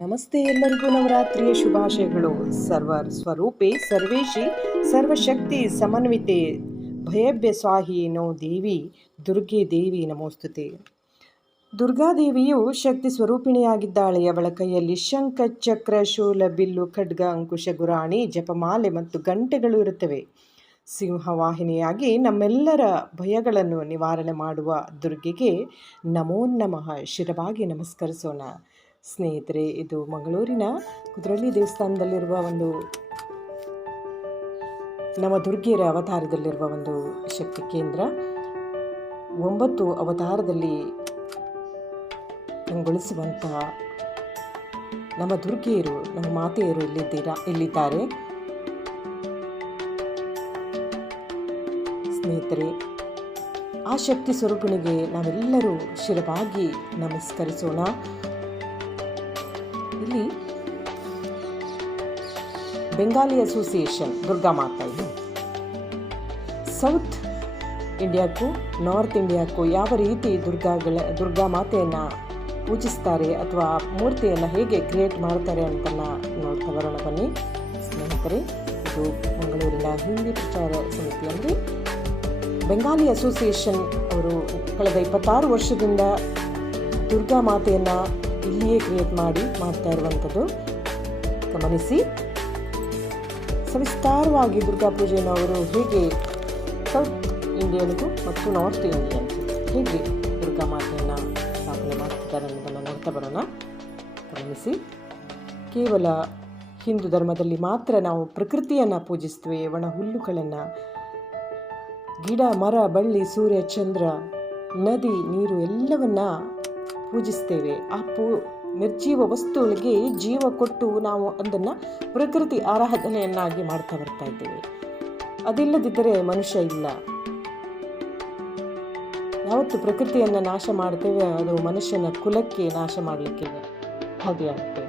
ನಮಸ್ತೆ, ಎಲ್ಲರಿಗೂ ನವರಾತ್ರಿಯ ಶುಭಾಶಯಗಳು. ಸ್ವರೂಪೆ ಸರ್ವೇಶಿ ಸರ್ವಶಕ್ತಿ ಸಮನ್ವಿತೆ ಭಯಭ್ಯ ಸ್ವಾಹಿ ನೋ ದೇವಿ ದುರ್ಗೆ ದೇವಿ ನಮೋಸ್ತುತೆ. ದುರ್ಗಾದೇವಿಯು ಶಕ್ತಿ ಸ್ವರೂಪಿಣಿಯಾಗಿದ್ದಾಳೆ. ಅವಳ ಕೈಯಲ್ಲಿ ಶಂಖ, ಚಕ್ರ, ಶೂಲ, ಬಿಲ್ಲು, ಖಡ್ಗ, ಅಂಕುಶ, ಗುರಾಣಿ, ಜಪಮಾಲೆ ಮತ್ತು ಗಂಟೆಗಳು ಇರುತ್ತವೆ. ಸಿಂಹವಾಹಿನಿಯಾಗಿ ನಮ್ಮೆಲ್ಲರ ಭಯಗಳನ್ನು ನಿವಾರಣೆ ಮಾಡುವ ದುರ್ಗೆಗೆ ನಮೋ ನಮಃ. ಶಿರವಾಗಿ ನಮಸ್ಕರಿಸೋಣ. ಸ್ನೇಹಿತರೆ, ಇದು ಮಂಗಳೂರಿನ ಕುದ್ರೋಳಿ ದೇವಸ್ಥಾನದಲ್ಲಿರುವ ಒಂದು ನವದುರ್ಗೆಯರ ಅವತಾರದಲ್ಲಿರುವ ಒಂದು ಶಕ್ತಿ ಕೇಂದ್ರ. 9 ಅವತಾರದಲ್ಲಿ ಕಂಗೊಳಿಸುವಂತಹ ನಮ್ಮ ದುರ್ಗೆಯರು, ನಮ್ಮ ಮಾತೆಯರು ಇಲ್ಲಿದ್ದಾರೆ. ಸ್ನೇಹಿತರೆ, ಆ ಶಕ್ತಿ ಸ್ವರೂಪಿಣಿಗೆ ನಾವೆಲ್ಲರೂ ಶಿರವಾಗಿ ನಮಸ್ಕರಿಸೋಣ. ಇಲ್ಲಿ ಬೆಂಗಾಲಿ ಅಸೋಸಿಯೇಷನ್ ದುರ್ಗಾ ಮಾತಾ ಇದೆ. ಸೌತ್ ಇಂಡಿಯಾಕ್ಕೂ ನಾರ್ತ್ ಇಂಡಿಯಾಕ್ಕೂ ಯಾವ ರೀತಿ ದುರ್ಗಾ ಮಾತೆಯನ್ನು ಪೂಜಿಸ್ತಾರೆ ಅಥವಾ ಮೂರ್ತಿಯನ್ನು ಹೇಗೆ ಕ್ರಿಯೇಟ್ ಮಾಡ್ತಾರೆ ಅಂತನ್ನ ನೋಡ್ತಾ ಬರೋಣ ಬನ್ನಿ. ಸ್ನೇಹಿತರೆ, ಇದು ಮಂಗಳೂರಿನ ಹಿಂದಿ ಪ್ರಚಾರ ಸಮಿತಿ ಅಂದರೆ ಬೆಂಗಾಲಿ ಅಸೋಸಿಯೇಷನ್ ಅವರು ಕಳೆದ 26 ವರ್ಷದಿಂದ ದುರ್ಗಾ ಮಾತೆಯನ್ನು ಇಲ್ಲಿಯೇ ಕ್ರಿಯೇಟ್ ಮಾಡ್ತಾ ಇರುವಂಥದ್ದು ಗಮನಿಸಿ. ಸವಿಸ್ತಾರವಾಗಿ ದುರ್ಗಾ ಪೂಜೆಯನ್ನು ಅವರು ಹೇಗೆ ಸೌತ್ ಇಂಡಿಯನ್ಗೂ ಮತ್ತು ನಾರ್ತ್ ಇಂಡಿಯನ್ಗೂ ಹೇಗೆ ದುರ್ಗಾ ಮಾತೆಯನ್ನು ಸ್ಥಾಪನೆ ಮಾಡ್ತಿದ್ದಾರೆ ಅನ್ನೋದನ್ನು ನೋಡ್ತಾ ಬರೋಣ. ಗಮನಿಸಿ. ಕೇವಲ ಹಿಂದೂ ಧರ್ಮದಲ್ಲಿ ಮಾತ್ರ ನಾವು ಪ್ರಕೃತಿಯನ್ನು ಪೂಜಿಸ್ತೇವೆ. ಒಣ ಹುಲ್ಲುಗಳನ್ನು, ಗಿಡ, ಮರ, ಬಳ್ಳಿ, ಸೂರ್ಯ, ಚಂದ್ರ, ನದಿ, ನೀರು ಎಲ್ಲವನ್ನ ಪೂಜಿಸ್ತೇವೆ. ಆ ನಿರ್ಜೀವ ವಸ್ತುಗಳಿಗೆ ಜೀವ ಕೊಟ್ಟು ನಾವು ಅದನ್ನು ಪ್ರಕೃತಿ ಆರಾಧನೆಯನ್ನಾಗಿ ಮಾಡ್ತಾ ಬರ್ತಾ ಇದ್ದೇವೆ. ಅದಿಲ್ಲದಿದ್ದರೆ ಮನುಷ್ಯ ಇಲ್ಲ. ಯಾವತ್ತು ಪ್ರಕೃತಿಯನ್ನು ನಾಶ ಮಾಡ್ತೇವೆ ಅದು ಮನುಷ್ಯನ ಕುಲಕ್ಕೆ ನಾಶ ಮಾಡಲಿಕ್ಕೆ ಸಾಧ್ಯ ಆಗುತ್ತೆ.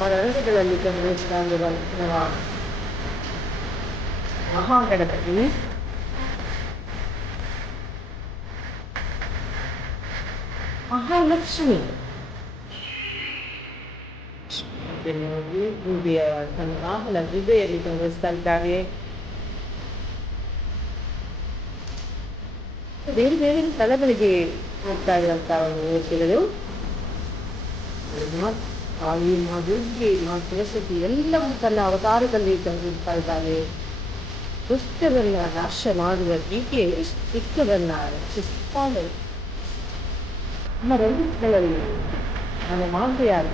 ಮರಗಳಲ್ಲಿ ಕಂಡುಬರುತ್ತಿರುವ ಮಹಾಗಣಪತಿ ಮಹಾಲಕ್ಷ್ಮಿ ಗೂಬಿಯ ತನ್ನ ವಾಹನ ಗೂಬೆಯಲ್ಲಿ ತೋರಿಸ್ತಾ ಇದ್ದಾರೆ. ಬೇರೆ ಬೇರೆ ಸ್ಥಳಗಳಿಗೆ ಹೋಗ್ತಾ ಇರುವಂತ ಮೂರ್ತಿಗಳು, ಕಾಳಿ ದುರ್ಗೆ ಸರಸ್ವತಿ ಎಲ್ಲವೂ ತನ್ನ ಅವತಾರದಲ್ಲಿ ತಂದಿರ್ತಾ ಇದ್ದಾರೆ. ದುಷ್ಟರನ್ನ ನಾಶ ಮಾಡುವ ರೀತಿಯ ದುಷ್ಟರನ್ನ ರಕ್ಷಿಸುತ್ತಾಳೆ. ನಮ್ಮ ರಂಗಗಳಲ್ಲಿ ನನ್ನ ಮಾತು ಯಾರು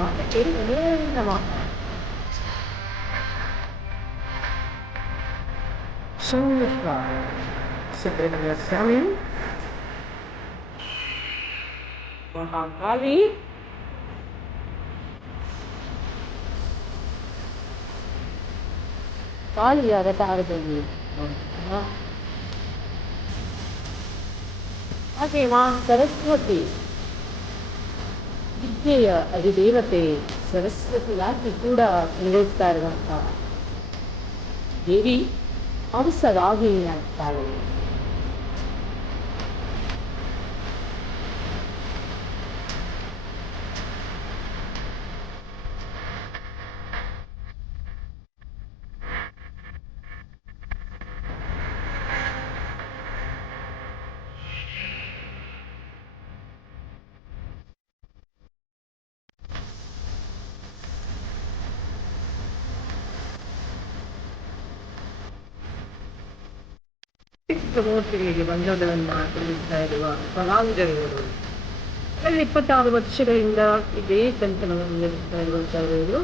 ಮಾತು ಕೇಳಿ ನಮ್ಮ ಸ್ವಾಮಿ ಮಹಾಕಾಳಿ ಕಾಳಿಯ ಅವತಾರದಲ್ಲಿ ಹಾಗೆ ಮಾ ಸರಸ್ವತಿ ವಿದ್ಯೆಯ ಅಧಿದೇವತೆ ಸರಸ್ವತಿಯಾಗಿ ಕೂಡ ನಿಲ್ಲುತ್ತಾ ಇರುವಂತ ದೇವಿ ಹಂಸರಾಗಿಣಿ ಆಗ್ತಾಳೆ. ಮೂರ್ತಿಗಳಿಗೆ ಬಂಧಗಳನ್ನು ತಿಳಿಸ್ತಾ ಇರುವ ಕಲಾವಿದರಿವರು 26 ವರ್ಷಗಳಿಂದ ಇದೇ ಕಂಕಣವನ್ನು ನಡೆಸ್ತಾ ಇರುವಂತವರು.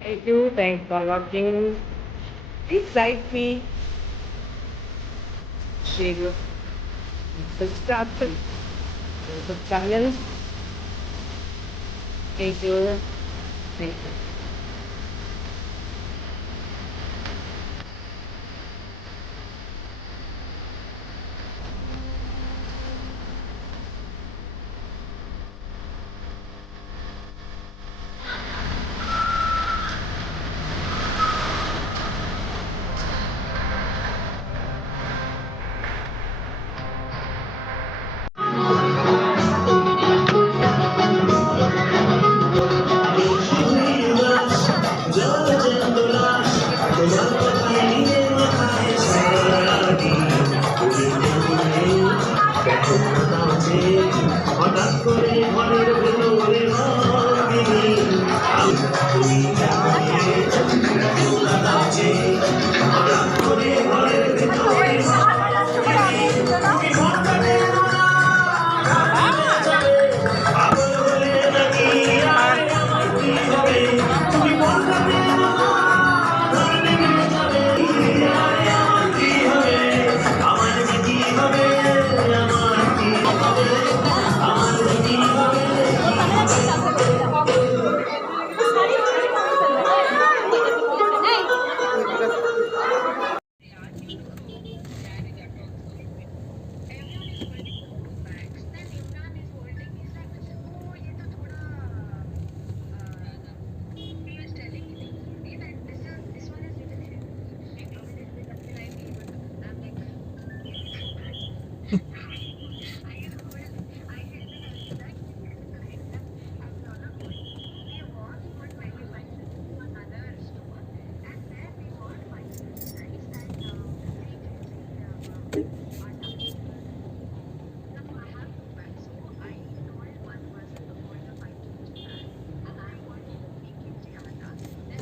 Thank you. Thanks for watching. Please like me, share, subscribe to the channel. Thank you. Thank you. হঠাৎ করে ঘরের ভেতরে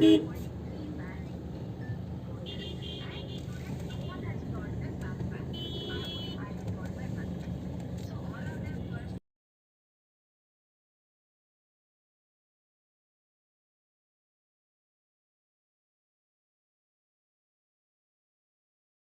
Mm-hmm.